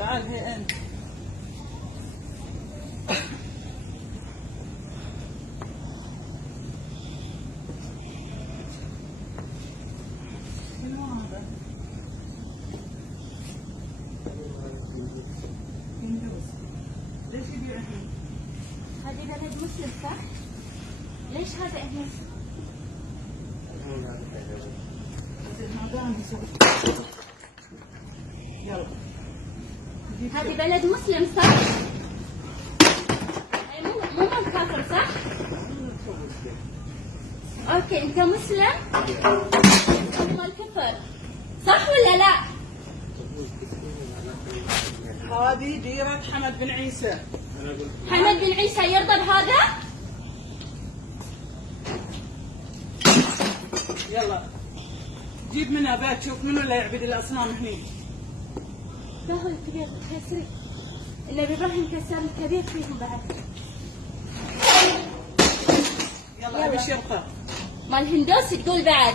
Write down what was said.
تعال هي انت. شنو هذا؟ هندوس. ليش يبيع هنا؟ هذه بلد مسلم صح؟ ليش هذا هنا؟ يلا. هذه بلد مسلم صح؟ أي مو مال كافر صح؟ اوكي انت مسلم؟ هذا مال كفر صح ولا لا؟ هذه ديرة حمد بن عيسى. حمد بن عيسى يرضى بهذا؟ يلا جيب منها بيت شوف منو اللي يعبد الاصنام هني. لا هو الكبير كسري. النبي ابراهيم كسر الكبير فيهم بعد. يلا ابي شرطه. مال هندوس تقول بعد.